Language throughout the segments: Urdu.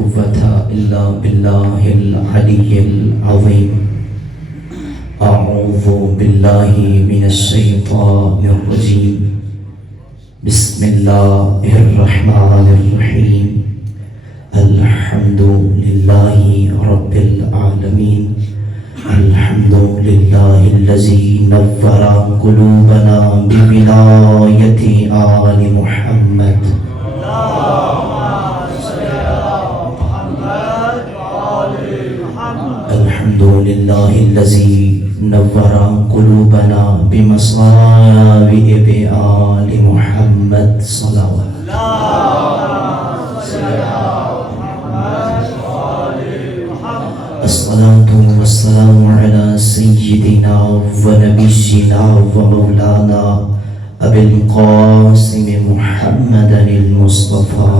قوة إلا بالله العلي العظيم. أعوذ بالله من الشيطان الرجيم. بسم الله الرحمن الرحيم. الحمد لله رب العالمين. الحمد لله الذي نور قلوبنا بولاية آل محمد. الحمد لله الذي نور قلوبنا بمصائب آل محمد صلوات. الصلاة والسلام على سيدنا ونبينا ومولانا أبي القاسم محمد المصطفى.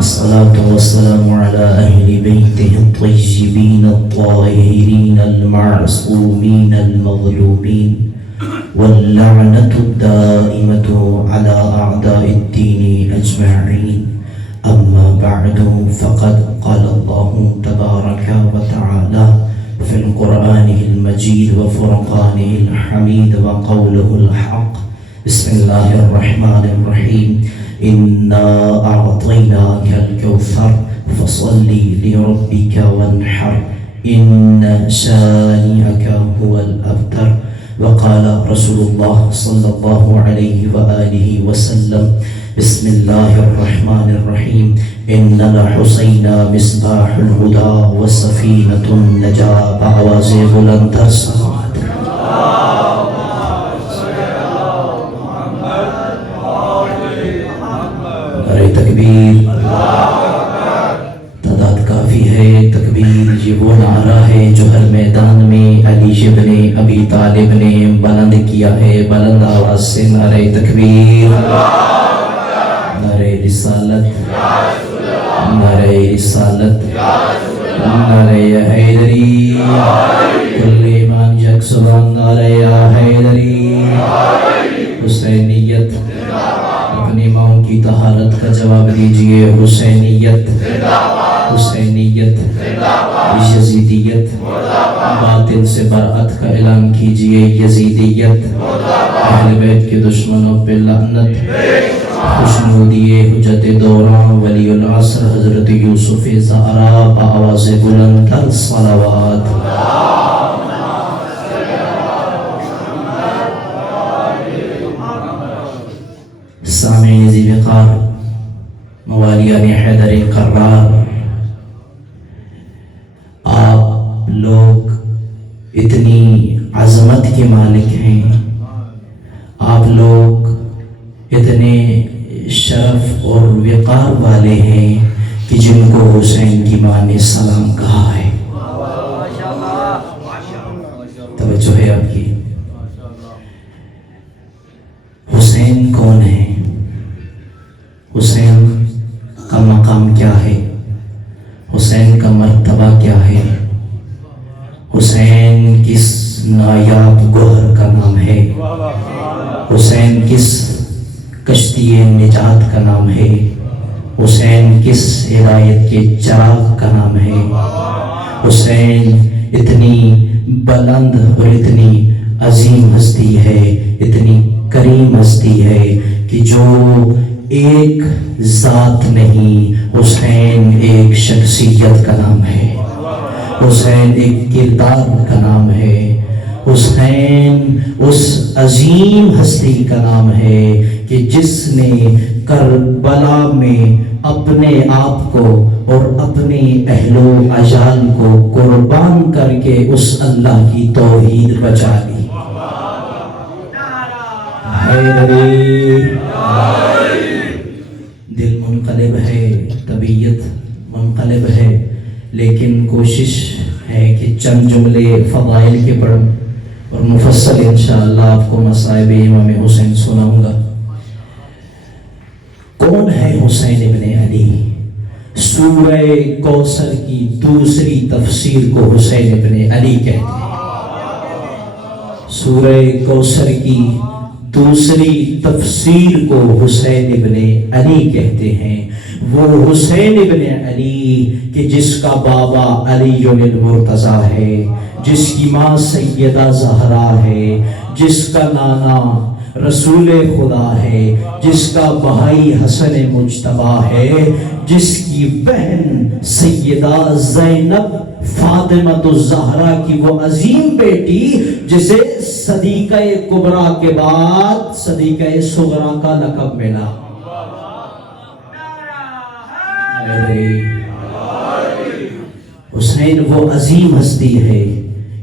الصلاة والسلام على أهل بيته الطيبين الطاهرين المعصومين المظلومين، واللعنة الدائمة على أعداء الدين أجمعين. أما بعد، فقد قال الله تبارك وتعالى في القرآن المجيد وفرقانه الحميد وقوله الحق. بسم الله الرحمن الرحيم. إنا أعطيناك الكوثر فصل لربك وانحر إن شانئك هو الأبتر. وقال رسول الله صلى الله عليه وآله وسلم. بسم الله الرحمن الرحيم. إن الحسين مصباح الهدى وسفينة النجاة بآواز بلند صلوات. نعرہ تکبیر. تعداد کافی ہے. تکبیر یہ وہ نعرہ ہے جو ہر میدان میں علی ابن ابی طالب نے بلند کیا ہے. بلند آواز سے نعرہ تکبیر، نعرہ رسالت، نعرہ رسالت، نعرہ حیدری. کل ایمان یک زبان نعرہ حیدری. حسینیت. اپنی ماؤں کی طہارت کا جواب دیجئے. حسینیت، حسینیت، یزیدیت. باطل سے برأت کا اعلان کیجئے. یزیدیت. اہل بیت کے دشمنوں پہ لعنت. خوشنودی حجت دوران ولی العصر حضرت یوسف زہرا بآواز بلند تر صلوات. سامعین ذی وقار، موالیان حیدر قرار، آپ لوگ اتنی عظمت کے مالک ہیں. آپ لوگ اتنے شرف اور وقار والے ہیں کہ جن کو حسین کی ماں نے سلام کہا ہے. توجہ ہے آپ کی. حسین کون ہے؟ حسین کا مقام کیا ہے؟ حسین کا مرتبہ کیا ہے؟ حسین کس نایاب گوہر کا نام ہے؟ حسین کس کشتی نجات کا نام ہے؟ حسین کس ہدایت کے چراغ کا نام ہے؟ حسین اتنی بلند اور اتنی عظیم ہستی ہے، اتنی کریم ہستی ہے کہ جو ایک ذات نہیں، حسین ایک شخصیت کا نام ہے. حسین ایک کردار کا نام ہے. حسین اس عظیم ہستی کا نام ہے کہ جس نے کربلا میں اپنے آپ کو اور اپنے اہل و عیال کو قربان کر کے اس اللہ کی توحید بچا لی. حیدری. دل منقلب ہے، طبیعت منقلب ہے، لیکن کوشش ہے کہ چند جملے فضائل کے پڑھوں اور مفصل انشاءاللہ آپ کو مصائب امام حسین سناؤں گا. کون ہے حسین ابن علی؟ سورہ کوثر کی دوسری تفسیر کو حسین ابن علی کہتے ہیں. سورہ کوثر کی دوسری تفسیر کو حسین ابن علی کہتے ہیں. وہ حسین ابن علی کہ جس کا بابا علی المرتضیٰ ہے، جس کی ماں سیدہ زہرا ہے، جس کا نانا رسول خدا ہے، جس کا بھائی حسن مجتبیٰ ہے، جس کی بہن سیدہ زینب فاطمہ الزہرا کی وہ عظیم بیٹی جسے صدیقہ کبریٰ کے بعد صدیقہ صغریٰ کا لقب ملا. حسین وہ عظیم ہستی ہے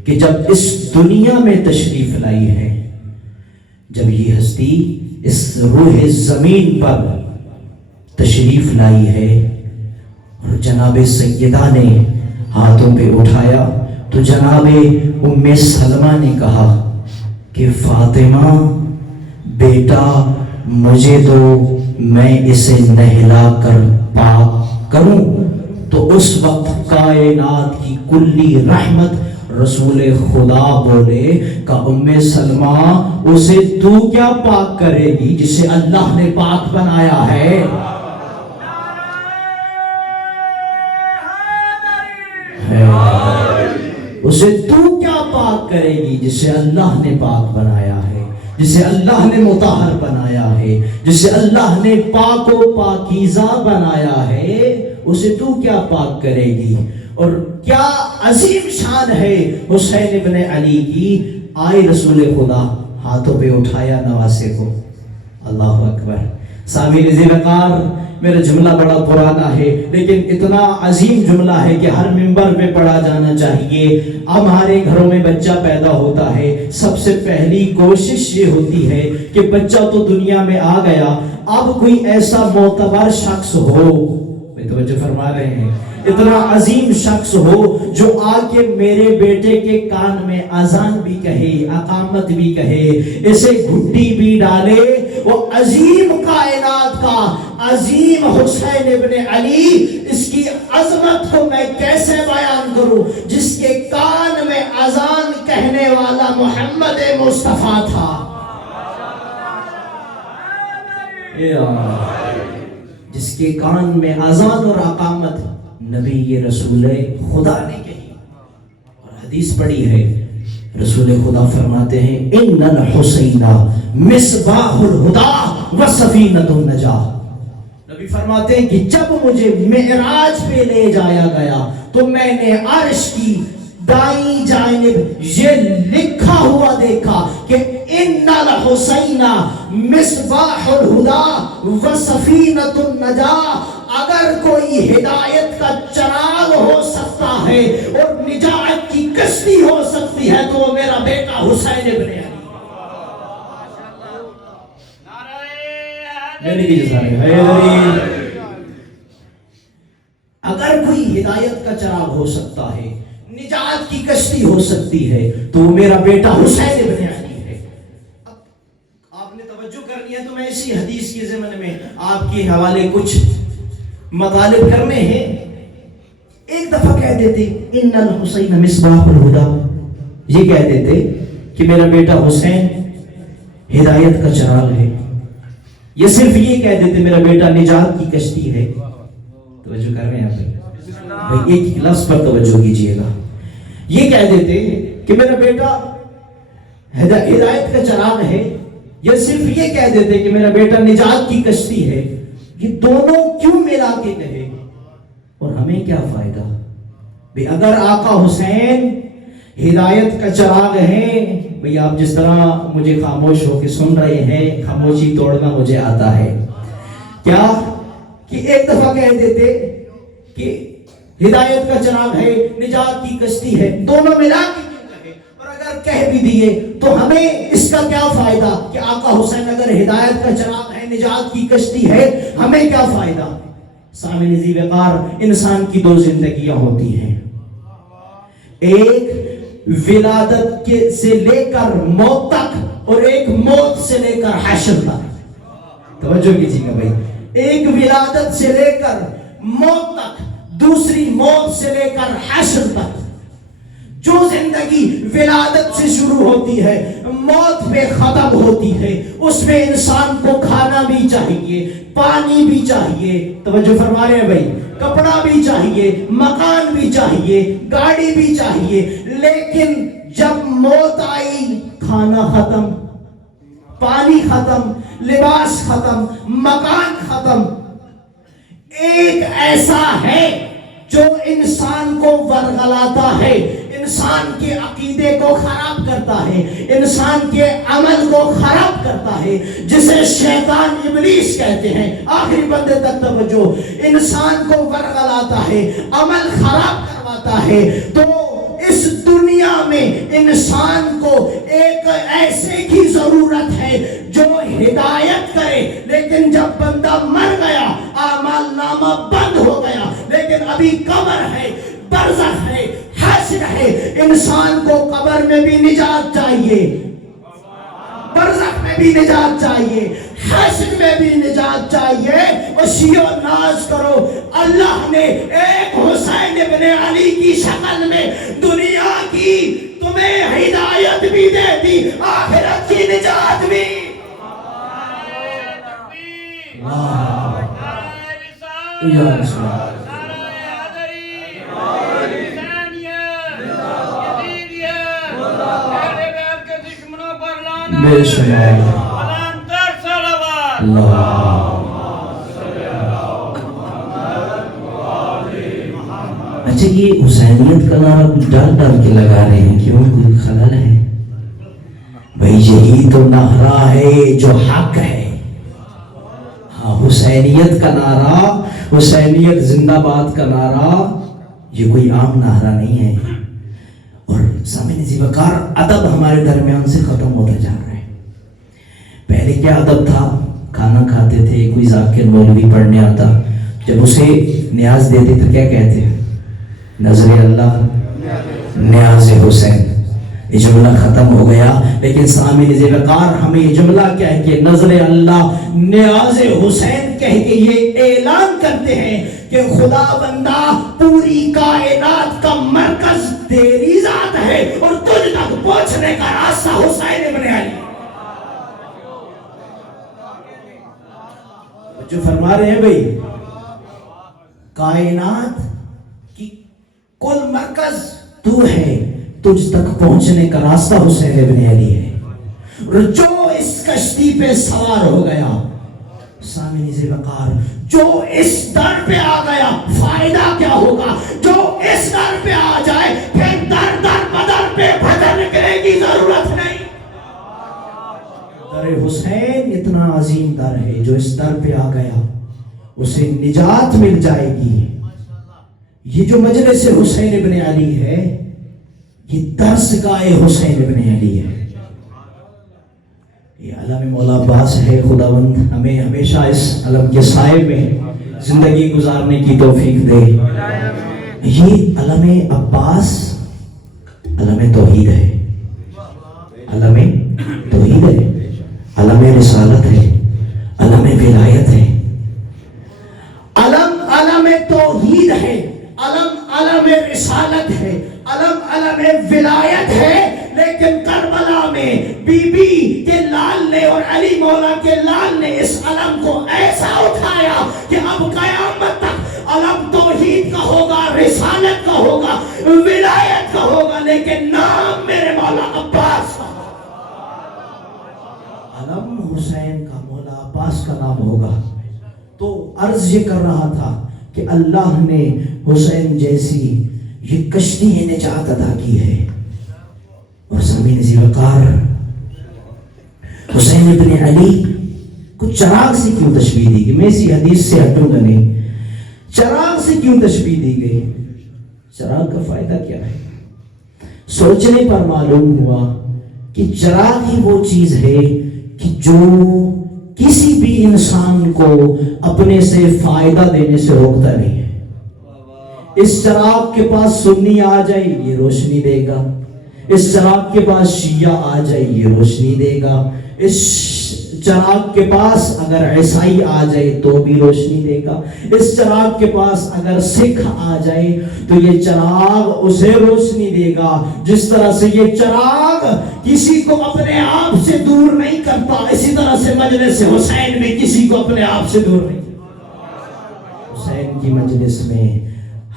کہ جب اس دنیا میں تشریف لائی ہے، جب یہ ہستی اس روح زمین پر تشریف لائی ہے اور جناب سیدہ نے ہاتھوں پہ اٹھایا تو جناب ام سلمہ نے کہا کہ فاطمہ بیٹا مجھے دو، میں اسے نہلا کر پاک کروں. تو اس وقت کائنات کی کلی رحمت رسول خدا بولے کہ ام سلمہ اسے تو کیا پاک کرے گی جسے اللہ نے پاک بنایا ہے. اسے تو کیا پاک کرے گی جسے اللہ نے پاک بنایا ہے، جسے اللہ نے مطہر بنایا ہے، جسے اللہ نے پاک و پاکیزہ بنایا ہے، اسے تو کیا پاک کرے گی. اور کیا عظیم شان ہے حسین ابن علی کی. آئے رسول خدا ہاتھوں پہ اٹھایا نواسے کو. اللہ اکبر. سامعین ذی وقار میرا جملہ بڑا پرانا ہے لیکن اتنا عظیم جملہ ہے کہ ہر منبر پہ پڑھا جانا چاہیے. اب ہمارے گھروں میں بچہ پیدا ہوتا ہے، سب سے پہلی کوشش یہ ہوتی ہے کہ بچہ تو دنیا میں آ گیا، اب کوئی ایسا معتبر شخص ہو، توجہ فرما رہے ہیں، اتنا عظیم شخص ہو جو آ کے میرے بیٹے کے کان میں اذان بھی کہے، اقامت بھی کہے، اسے گھٹی بھی ڈالے. وہ عظیم کائنات کا عظیم حسین ابن علی، اس کی عظمت کو میں کیسے بیان کروں، جس کے کان میں اذان کہنے والا محمد مصطفیٰ تھا. جس کے کان میں اذان اور اقامت نبی رسول خدا نے کہی. اور حدیث پڑھی ہے، رسول خدا فرماتے ہیں ان الحسین مصباح الہدی و سفینۃ النجاہ. نبی فرماتے ہیں کہ جب مجھے معراج پہ لے جایا گیا تو میں نے عرش کی دائیں جانب یہ لکھا ہوا دیکھا کہ ان الحسین مصباح الہدی و سفینۃ النجاہ. اگر کوئی ہدایت کا چراغ ہو سکتا ہے اور نجات کی کشتی ہو سکتی ہے تو وہ میرا بیٹا حسین ابن علی. اگر کوئی ہدایت کا چراغ ہو سکتا ہے، نجات کی کشتی ہو سکتی ہے تو وہ میرا بیٹا حسین ابن علی ہے. آپ نے توجہ کرنی ہے تو میں اسی حدیث کے ضمن میں آپ کے حوالے کچھ مطالب کرنے ہیں. ایک دفعہ کہہ دیتے ان الحسین مصباح الہدی، یہ کہہ دیتے کہ میرا بیٹا حسین ہدایت کا چراغ ہے، یہ صرف یہ کہہ دیتے میرا بیٹا نجات کی کشتی ہے. توجہ کر رہے ہیں آپ بھائی، ایک لفظ پر توجہ کیجئے گا. یہ کہہ دیتے کہ میرا بیٹا ہدایت کا چراغ ہے، یہ صرف یہ کہہ دیتے کہ میرا بیٹا نجات کی کشتی ہے. یہ دونوں کیوں ملا کے کہے اور ہمیں کیا فائدہ؟ بھئی اگر آقا حسین ہدایت کا چراغ ہیں، بھئی آپ جس طرح مجھے خاموش ہو کے سن رہے ہیں، خاموشی توڑنا مجھے آتا ہے کیا کہ ایک دفعہ کہہ دیتے کہ ہدایت کا چراغ ہے، نجات کی کشتی ہے، دونوں ملا کے کیوں کہے؟ اور اگر کہہ بھی دیے تو ہمیں اس کا کیا فائدہ کہ آقا حسین اگر ہدایت کا چراغ ہے، نجات کی کشتی ہے، ہمیں کیا فائدہ؟ سامعین ذی وقار، انسان کی دو زندگیاں ہوتی ہیں، ایک ولادت کے سے لے کر موت تک اور ایک موت سے لے کر حشر تک. توجہ کیجیے گا بھائی، ایک ولادت سے لے کر موت تک، دوسری موت سے لے کر حشر تک. جو زندگی ولادت سے شروع ہوتی ہے موت پہ ختم ہوتی ہے، اس میں انسان کو کھانا بھی چاہیے، پانی بھی چاہیے، توجہ فرما رہے ہیں بھائی، کپڑا بھی چاہیے، مکان بھی چاہیے، گاڑی بھی چاہیے، لیکن جب موت آئی کھانا ختم، پانی ختم، لباس ختم، مکان ختم۔ ایک ایسا ہے جو انسان کو ورغلاتا ہے، انسان کے عقیدے کو خراب کرتا ہے، انسان کے عمل کو خراب کرتا ہے، جسے شیطان ابلیس کہتے ہیں۔ آخری بندے تک توجہ، انسان کو ورغلاتا ہے، عمل خراب کرواتا ہے۔ تو اس دنیا میں انسان کو ایک ایسے کی ضرورت ہے جو ہدایت کرے، لیکن جب بندہ مر گیا اعمال نامہ بند ہو گیا، لیکن ابھی قبر ہے، برزخ ہے، حشر ہے۔ انسان کو قبر میں بھی نجات چاہیے، برزخ میں بھی نجات چاہیے، حشر میں بھی نجات چاہیے۔ وسیع و ناز کرو، اللہ نے ایک حسین ابن علی کی شکل میں دنیا کی تمہیں ہدایت بھی دے دی، آخرت کی نجات بھی۔ یا رسول اللہ، بے شمار اچھا یہ حسینیت کا نعرہ کچھ ڈال ڈال کے لگا رہے ہیں، کیوں کوئی خلل ہے؟ بھئی یہی تو نعرہ ہے جو حق ہے۔ ہاں حسینیت کا نعرہ، حسینیت زندہ باد کا نعرہ یہ کوئی عام نعرہ نہیں ہے۔ اور سامعین عزیز وقار، ادب ہمارے درمیان سے ختم ہوتا جا رہا ہے۔ پہلے کیا ادب تھا؟ کھانا کھاتے تھے، کوئی ذاکر مولوی پڑھنے آتا، جب اسے نیاز دیتے تو کیا کہتے ہیں؟ نظر اللہ نیاز حسین۔ یہ جملہ ختم ہو گیا، لیکن سامعین عزیز وقار ہمیں یہ جملہ کہہ کے نظر اللہ نیاز حسین کہہ کے یہ اعلان کرتے ہیں کہ خدا بندہ پوری کائنات کا مرکز تیری ذات ہے اور تجھ تک پہنچنے کا راستہ حسین ابن علی۔ جو فرما رہے ہیں بھئی کائنات کی کل مرکز تو ہے، تجھ تک پہنچنے کا راستہ حسین ابن علی ہے۔ اور جو اس کشتی پہ سوار ہو گیا، سامعین عزیز وقار، جو اس در پہ آ گیا فائدہ کیا ہوگا؟ جو اس در پہ آ جائے پھر در در بدر پہ بھجر نکلے کی ضرورت نہیں۔ در حسین اتنا عظیم در ہے، جو اس در پہ آ گیا اسے نجات مل جائے گی۔ یہ جو مجلس حسین ابن علی ہے یہ درس گاہ حسین ابن علی ہے۔ یہ علم مولا عباس ہے، خداوند ہمیں ہمیشہ اس علم کے سائے میں زندگی گزارنے کی توفیق دے۔ یہ علم عباس علم توحید ہے، علم توحید ہے، علم رسالت ہے، علم ولایت ہے، علم توحید ہے، علم رسالت ہے، علم ولایت ہے۔ لیکن کربلا میں بی بی کے لال نے اور علی مولا کے لال نے اس علم کو ایسا اٹھایا کہ اب قیامت تک علم توحید کا ہوگا، رسالت کا ہوگا، ولایت کا ہوگا، لیکن نام میرے مولا عباس کا، علم حسین کا، مولا عباس کا نام ہوگا۔ تو عرض یہ کر رہا تھا کہ اللہ نے حسین جیسی یہ کشتی نجات عطا کی ہے۔ اور سامعین عزیز وقار، حسین ابن علی کو چراغ سے کیوں تشبیہ دی گئی؟ میں اسی حدیث سے ہٹوں گا نہیں۔ چراغ سے کیوں تشبیہ دی گئی؟ چراغ کا فائدہ کیا ہے؟ سوچنے پر معلوم ہوا کہ چراغ ہی وہ چیز ہے کہ جو کسی بھی انسان کو اپنے سے فائدہ دینے سے روکتا نہیں ہے۔ اس چراغ کے پاس سنی آ جائے یہ روشنی دے گا، اس چراغ کے پاس شیعہ آ جائے یہ روشنی دے گا، اس چراغ کے پاس اگر عیسائی آ جائے تو بھی روشنی دے گا، اس چراغ کے پاس اگر سکھ آ جائے تو یہ چراغ اسے روشنی دے گا۔ جس طرح سے یہ چراغ کسی کو اپنے آپ سے دور نہیں کرتا، اسی طرح سے مجلس حسین بھی کسی کو اپنے آپ سے دور نہیں کرتا۔ حسین کی مجلس میں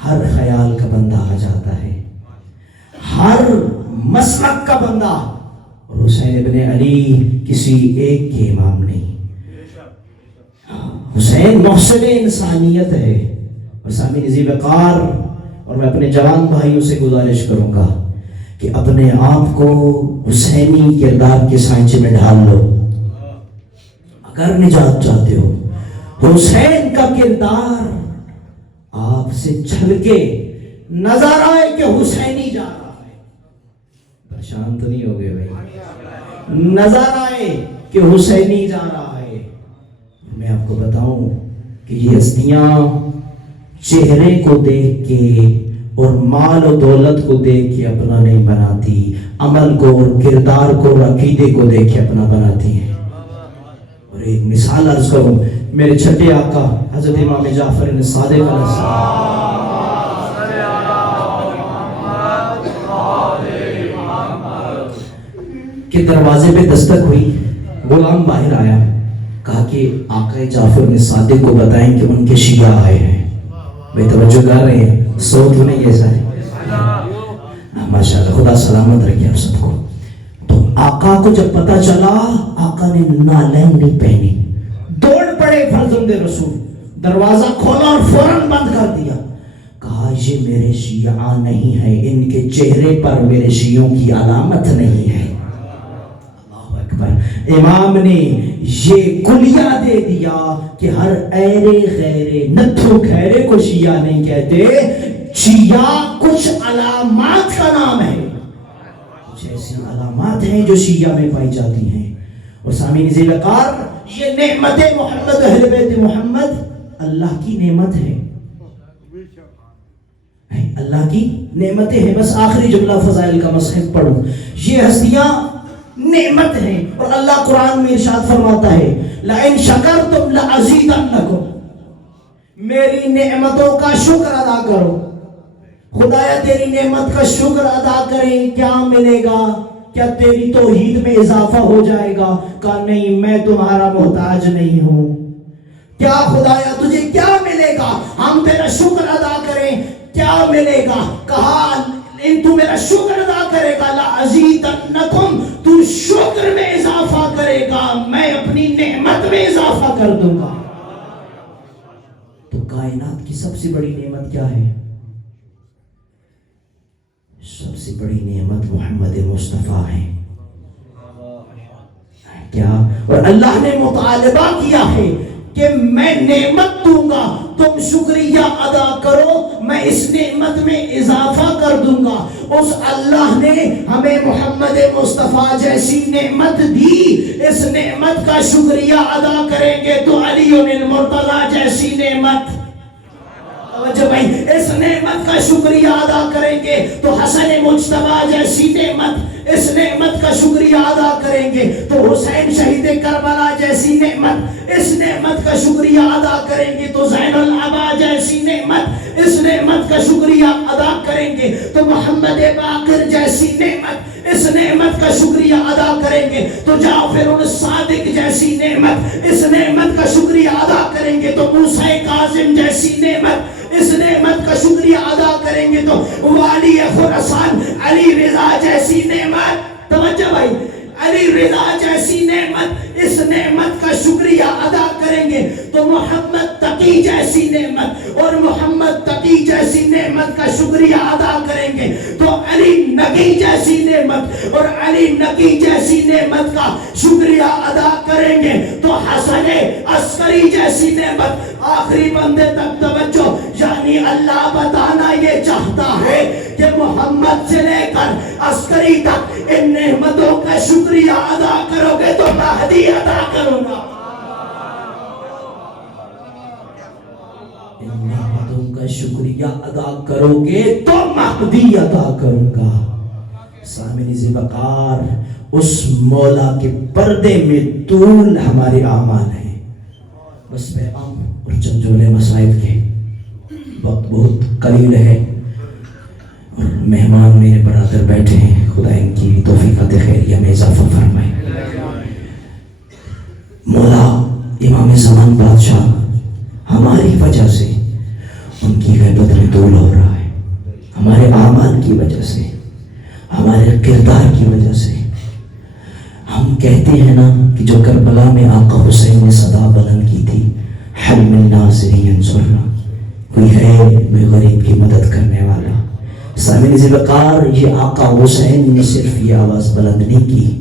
ہر خیال کا بندہ آ جاتا ہے، ہر مسلک کا بندہ، اور حسین ابن علی کسی ایک کے امام نہیں۔ حسین محسن انسانیت ہے۔ اور سامعین ذی وقار، اور میں اپنے جوان بھائیوں سے گزارش کروں گا کہ اپنے آپ کو حسینی کردار کے سانچے میں ڈھال لو اگر نجات چاہتے ہو۔ حسین کا کردار آپ سے چھل کے نظر آئے کہ حسینی جا رہا ہے، پریشان تو نہیں ہو گئے بھائی، نظر آئے کہ حسینی جا رہا ہے۔ میں آپ کو بتاؤں کہ یہ ہستیاں چہرے کو دیکھ کے اور مال و دولت کو دیکھ کے اپنا نہیں بناتی، عمل کو اور کردار کو اور عقیدے کو دیکھ کے اپنا بناتی ہیں۔ اور ایک مثال عرض کروں، میرے چھٹے آقا حضرت امام جعفر صادق علیہ السلام کے دروازے پہ دستک ہوئی، غلام باہر آیا، کہا کہ آقا جعفر صادق کو بتائیں کہ ان کے شیعہ آئے ہیں۔ بھئی توجہ کر رہے ہیں، صوت نہیں ایسا ہے، ماشاءاللہ، خدا سلامت رکھے آپ سب کو۔ تو آقا کو جب پتا چلا، آقا نے نالین نہیں پہنی، دوڑ پڑے فرزند رسول، دروازہ کھولا اور فوراً بند کر دیا، کہا یہ میرے شیعہ نہیں ہے، ان کے چہرے پر میرے شیعوں کی علامت نہیں ہے۔ امام نے یہ کلیہ دے دیا کہ ہر ایرے غیرے نتھو خیرے کو شیعہ نہیں کہتے، شیعہ کچھ علامات کا نام ہے، کچھ ایسی علامات ہیں جو شیعہ میں پائی جاتی ہیں۔ اور سامعین ذی وقار، یہ نعمت محمد اہل بیت محمد اللہ کی نعمت ہے، اللہ کی نعمتیں ہیں۔ بس آخری جملہ فضائل کا مصحف پڑھوں، یہ ہستیاں نعمت ہیں، اور اللہ قرآن میں ارشاد فرماتا ہے لَإِن شَكَرْتُمْ لَأَزِيدَنَّكُمْ، میری نعمتوں کا شکر ادا کرو۔ خدایا تیری نعمت کا شکر ادا کریں، کیا ملے گا؟ کیا تیری توحید میں اضافہ ہو جائے گا؟ کہا نہیں، میں تمہارا محتاج نہیں ہوں۔ کیا خدایا تجھے کیا ملے گا؟ ہم تیرا شکر ادا کریں، کیا ملے گا؟ کہا ان تو میرا شکر ادا کرے گا، لَأَزِيدَنَّكُمْ، تو شکر میں اضافہ کرے گا، میں اپنی نعمت میں اضافہ کر دوں گا۔ تو کائنات کی سب سے بڑی نعمت کیا ہے؟ سب سے بڑی نعمت محمد مصطفیٰ ہے۔ کیا؟ اور اللہ نے مطالبہ کیا ہے کہ میں نعمت دوں گا، تم شکریہ ادا کرو، میں اس نعمت میں اضافہ کر دوں گا۔ اس اللہ نے ہمیں محمد مصطفیٰ جیسی نعمت دی، اس نعمت کا شکریہ ادا کریں گے تو علی المرتضیٰ جیسی نعمت، توجہ بھائی، اس نعمت کا شکریہ ادا کریں گے تو حسن مجتبیٰ جیسی نعمت، اس نعمت کا شکریہ ادا کریں گے تو حسین شہید کربلا جیسی نعمت، اس نعمت کا شکریہ ادا کریں گے تو زین العبا جیسی نعمت، اس نعمت کا شکریہ ادا کریں گے تو محمد باقر جیسی نعمت، اس نعمت کا شکریہ ادا کریں گے تو جعفر الصادق جیسی نعمت، اس نعمت کا شکریہ ادا کریں گے تو موسیٰ کاظم جیسی نعمت، اس نعمت کا شکریہ ادا کریں گے تو والی خراسان علی رضا جیسی نعمت، توجہ بھائی، علی رضا جیسی نعمت، اس نعمت کا شکریہ ادا کریں گے تو محمد تقی جیسی نعمت، اور محمد تقی جیسی نعمت کا شکریہ ادا کریں گے تو علی نقی جیسی نعمت، اور علی نقی جیسی نعمت کا شکریہ ادا کریں گے تو حسن عسکری جیسی نعمت۔ آخری بندے تک توجہ، یعنی اللہ بتانا یہ چاہتا ہے کہ محمد سے لے کر عسکری تک ان نعمتوں کا شکریہ ادا کرو گے تو مہدی ادا کروں گا، ان نعمتوں کا شکریہ ادا کرو گے تو مہدی ادا کروں گا۔ سامعین ذی وقار، اس مولا کے پردے میں طول ہمارے اعمال ہیں. بس پیغام اور چند جملے مسائب کے، وقت بہت قلیل ہے اور مہمان میرے برادر بیٹھے ہیں، خدا ان کی توفیقات خیریہ میں اضافہ فرمائے. مولا امام زمان بادشاہ ہماری وجہ سے ان کی غیبت میں طول ہو رہا ہے، ہمارے اعمال کی وجہ سے، ہمارے کردار کی وجہ سے. ہم کہتے ہیں نا کہ جو کربلا میں آقا حسین نے صدا بلند کی تھی، حل من ناصر ینصرنا، کوئی ہے کوئی غریب کی مدد کرنے والا. سامعین ذی وقار، یہ آقا حسین نے صرف یہ آواز بلند نہیں کی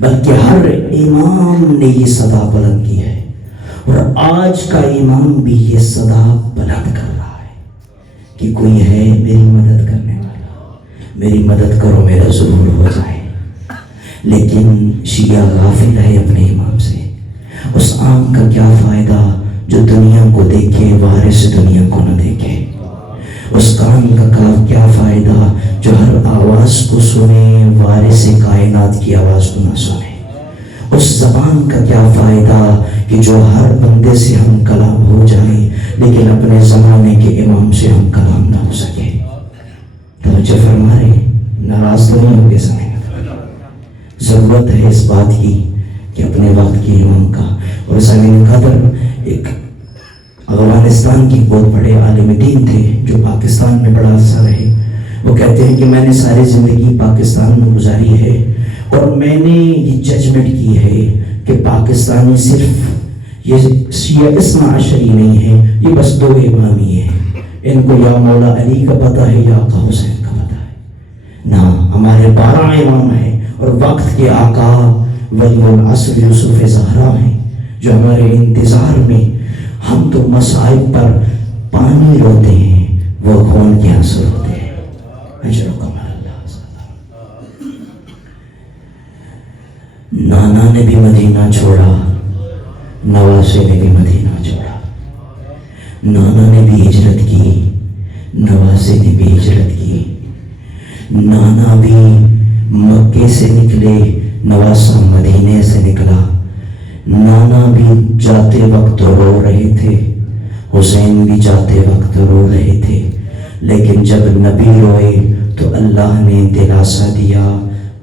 بلکہ ہر امام نے یہ صدا بلند کی ہے، اور آج کا امام بھی یہ صدا بلند کر رہا ہے کہ کوئی ہے میری مدد کرنے والا، میری مدد کرو میرا ظہور ہو جائے. لیکن شیعہ غافل ہے اپنے امام سے. اس آنکھ کا کیا فائدہ جو دنیا کو دیکھے وارث دنیا کو نہ دیکھے. اس کان کا کیا فائدہ جو ہر آواز کو سنے وارث کائنات کی آواز کو نہ سنے. اس زبان کا کیا فائدہ کہ جو ہر بندے سے ہم کلام ہو جائے لیکن اپنے زمانے کے امام سے ہم کلام نہ ہو سکے. توجہ فرما رہے، ناراض تو نہیں ہوں گے. سمجھ ضرورت ہے اس بات کی کہ اپنے وقت کے امام کا. اور زمین قدر ایک افغانستان کی بہت بڑے عالم دین تھے جو پاکستان میں بڑا عرصہ رہے. وہ کہتے ہیں کہ میں نے ساری زندگی پاکستان میں گزاری ہے اور میں نے یہ ججمنٹ کی ہے کہ پاکستانی صرف یہ شیعہ اثنا عشری نہیں ہے، یہ بس دو امامی ہیں. ان کو یا مولا علی کا پتہ ہے یا آقا حسین کا پتہ ہے. نہ، ہمارے 12 امام ہیں اور وقت کے آقا ولی العصر یوسف زہرا ہیں جو ہمارے انتظار میں. ہم تو مصائب پر پانی روتے ہیں، وہ خون کے آنسو روتے ہیں. اجرکم اللہ. نانا نے بھی مدینہ چھوڑا، نواسے نے بھی مدینہ چھوڑا. نانا نے بھی ہجرت کی، نواسے نے بھی ہجرت کی. نانا بھی مکے سے نکلے، نواسہ مدینے سے نکلا. نانا بھی جاتے وقت رو رہے تھے، حسین بھی جاتے وقت رو رہے تھے. لیکن جب نبی روئے تو اللہ نے دلاسا دیا،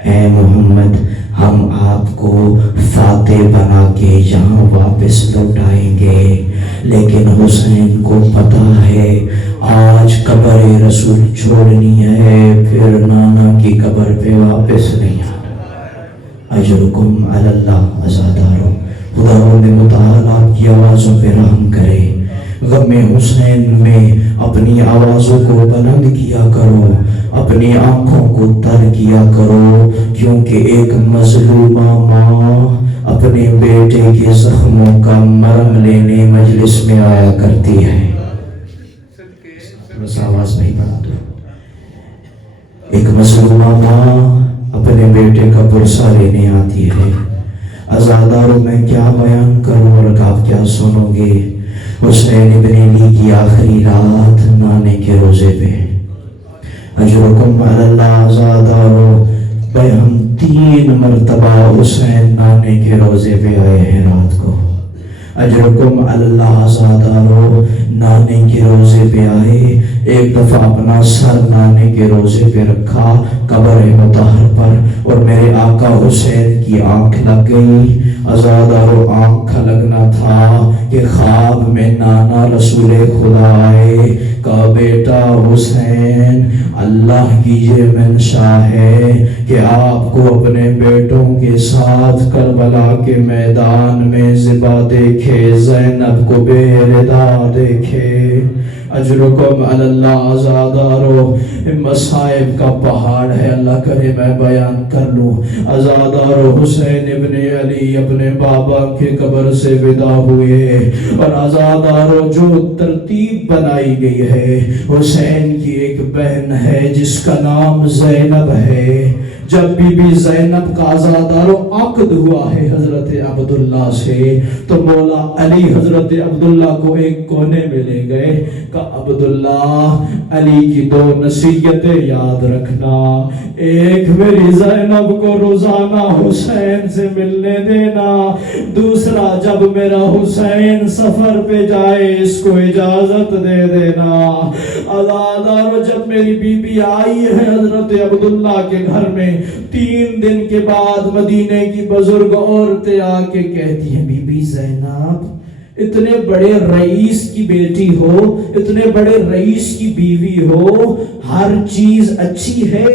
اے محمد ہم آپ کو فاتح بنا کے یہاں واپس لوٹائیں گے. لیکن حسین کو پتا ہے آج قبر رسول چھوڑنی ہے، پھر نانا کی قبر پہ واپس نہیں آنا. اجرکم علی اللہ عزادارو. خدا متعال آپ کی آوازوں پہ رحم کرے. غم حسین میں اپنی آوازوں کو بلند کیا کرو، اپنی آنکھوں کو تر کیا کرو، کیونکہ ایک مظلومہ ماں اپنے بیٹے کے زخموں کا مرہم لینے مجلس میں آیا کرتی ہے. بس آواز نہیں بڑھا دو. ایک مظلومہ ماں اپنے بیٹے کا پرسہ لینے آتی ہے. عزاداروں میں کیا بیان کروں اور آپ کیا سنو گے. حسین ابن علی کی آخری رات نانے کے روزے پہ. اجرکم علی اللہ عزاداروں. ہم 3 مرتبہ حسین نانے کے روزے پہ آئے ہیں رات کو. اجرکم علی اللہ عزاداروں. نانے کے روزے پہ آئے، ایک دفعہ اپنا سر نانے کے روزے پہ رکھا قبر مطہر پر، اور میرے آقا حسین کی آنکھ لگ گئی. عزادارو آنکھ لگنا تھا کہ خواب میں نانا رسول خدا آئے، کہا بیٹا حسین اللہ کی یہ منشا ہے کہ آپ کو اپنے بیٹوں کے ساتھ کربلا کے میدان میں ذبح دیکھے، زینب کو بے ردا دیکھے. اجرکم علی اللہ عزادارو. مصائب کا پہاڑ ہے، اللہ کرے میں بیان کر لوں. عزادارو حسین ابن علی اپنے بابا کے قبر سے ودا ہوئے، اور عزادارو جو ترتیب بنائی گئی ہے، حسین کی ایک بہن ہے جس کا نام زینب ہے. جب بی بی زینب کا عزادارو عقد ہوا ہے حضرت عبداللہ سے، تو مولا علی حضرت عبداللہ کو ایک کونے میں لے گئے کہ عبداللہ علی کی 2 نصیحتیں یاد رکھنا. ایک میری زینب کو روزانہ حسین سے ملنے دینا. دوسرا جب میرا حسین سفر پہ جائے اس کو اجازت دے دینا. عزادارو جب میری بی بی آئی ہے حضرت عبداللہ کے گھر میں 3 دن کے بعد مدینے کی بزرگ عورتیں آ کے کہتی ہیں بی بی زینب اتنے بڑے رئیس کی بیٹی ہو, اتنے بڑے رئیس کی بیوی ہو, ہر چیز اچھی ہے,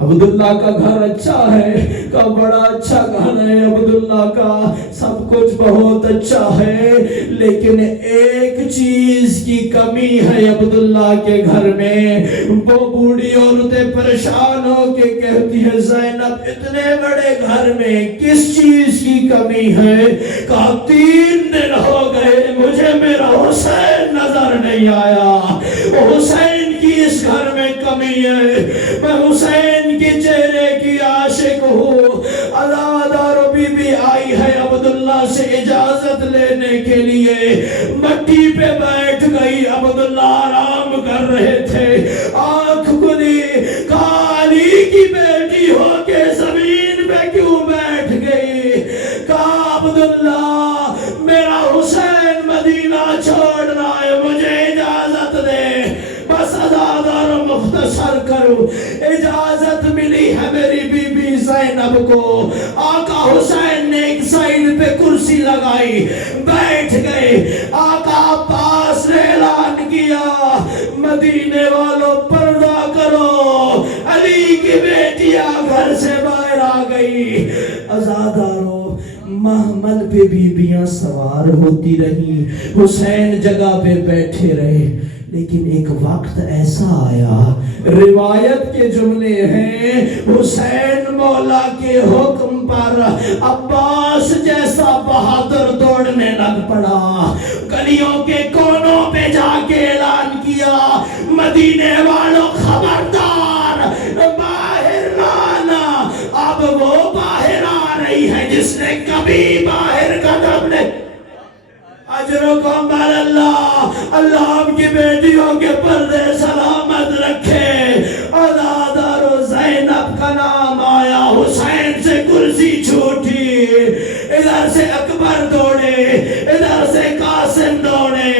عبداللہ کا گھر اچھا ہے, کا بڑا اچھا گھر ہے عبداللہ کا, سب کچھ بہت اچھا ہے, لیکن ایک چیز کی کمی ہے عبداللہ کے گھر میں. وہ بوڑھی عورتیں پریشان ہو کے کہتی ہے زینب اتنے بڑے گھر میں کس چیز کی کمی ہے؟ کہا 3 دن ہو گئے مجھے میرا حسین نظر نہیں آیا. حسین کی اس گھر میں کمی ہے, میں حسین کے چہرے کی عاشق ہوں. عزادارو بی بی آئی ہے عبداللہ سے اجازت لینے کے لیے, مٹی پہ بیٹھ گئی. عبداللہ آرام کر رہے تھے, آنکھ کھلی, کہا علی کی بیٹی ہو کے زمین پہ کیوں بیٹھ گئی؟ کہا عبداللہ میرا حسین مدینہ چھوڑ رہا ہے, مجھے اجازت دے. بس عزادارو مختصر کرو, اجازت ملی ہے میری بی بی زینب کو. آقا حسین نے ایک سائیڈ پہ کرسی لگائی, بیٹھ گئے. آقا عباس نے اعلان کیا مدینے والوں پردہ کرو, علی کی بیٹیاں گھر سے باہر آ گئی. عزادارو محمل پہ بیبیاں سوار ہوتی رہی, حسین جگہ پہ بیٹھے رہے. لیکن ایک وقت ایسا آیا, روایت کے جملے ہیں, حسین مولا کے حکم پر عباس جیسا بہادر دوڑنے لگ پڑا. گلیوں کے کونوں پہ جا کے اعلان کیا مدینے والوں خبردار باہر نہ آنا. اب وہ باہر آ رہی ہے جس نے کبھی باہر قدم نہیں. اجرکم بر اللہ, اللہ آپ کی بیٹیوں کے پردے سلامت رکھے. عزادارو زینب کا نام آیا, حسین سے کرسی چھوٹی. ادھر سے اکبر دوڑے, ادھر سے قاسم دوڑے,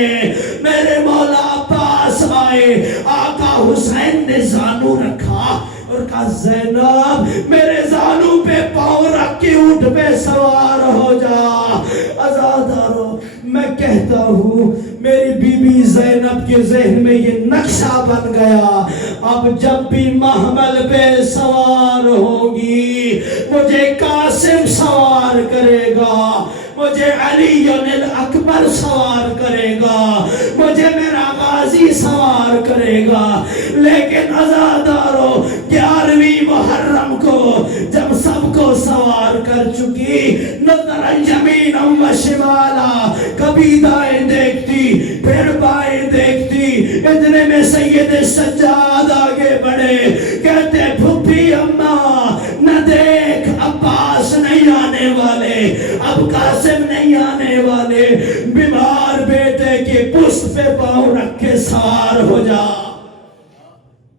میرے مولا عباس آئے. آقا حسین نے زانو رکھا اور کہا زینب میرے زانو پہ پاؤں رکھ کے اونٹ پہ سوار ہو جا. عزادارو میں کہتا ہوں میری بی بی زینب کے ذہن میں یہ نقشہ بن گیا, اب جب بھی محمل پہ سوار ہوگی مجھے قاسم سوار کرے گا, مجھے علی الاکبر سوار کرے گا, مجھے میرا غازی سوار کرے گا. لیکن عزادارو 11ویں محرم کو جب سب کو سوار کر چکی, نظر یمین و شمالا, کبھی دائیں دیکھتی پھر بائیں دیکھتی. اتنے میں سید سجاد آگے بڑھے, کہتے پھپھی اماں نہ دیکھ عباس نہیں آنے والے, اب قاسم نہیں آنے والے, بیمار بیٹے کے پشت پہ پاؤں رکھ کے سوار ہو جا.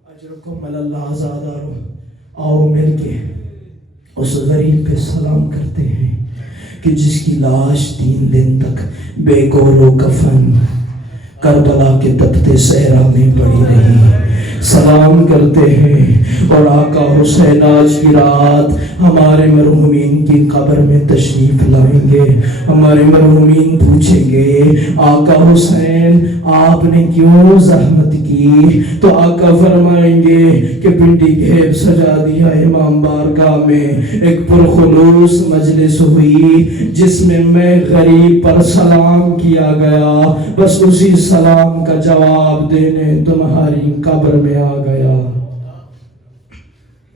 اجرکم اللہ. عزادارو آؤ مل کے اس غریب پہ سلام کرتے ہیں کہ جس کی لاش 3 دن تک بے گول و کفن کربلا کے تپتے صحرا میں پڑی رہی. سلام کرتے ہیں اور آقا حسین آج کی رات ہمارے مرحومین کی قبر میں تشریف لائیں گے. ہمارے مرحومین پوچھیں گے آقا حسین آپ نے کیوں زحمت کی, تو آقا فرمائیں گے کہ پنڈی گھیب سجا دیا امام بارگاہ میں, ایک پرخلوص مجلس ہوئی جس میں غریب پر سلام کیا گیا, بس اسی سلام کا جواب دینے تمہاری قبر میں آ گیا.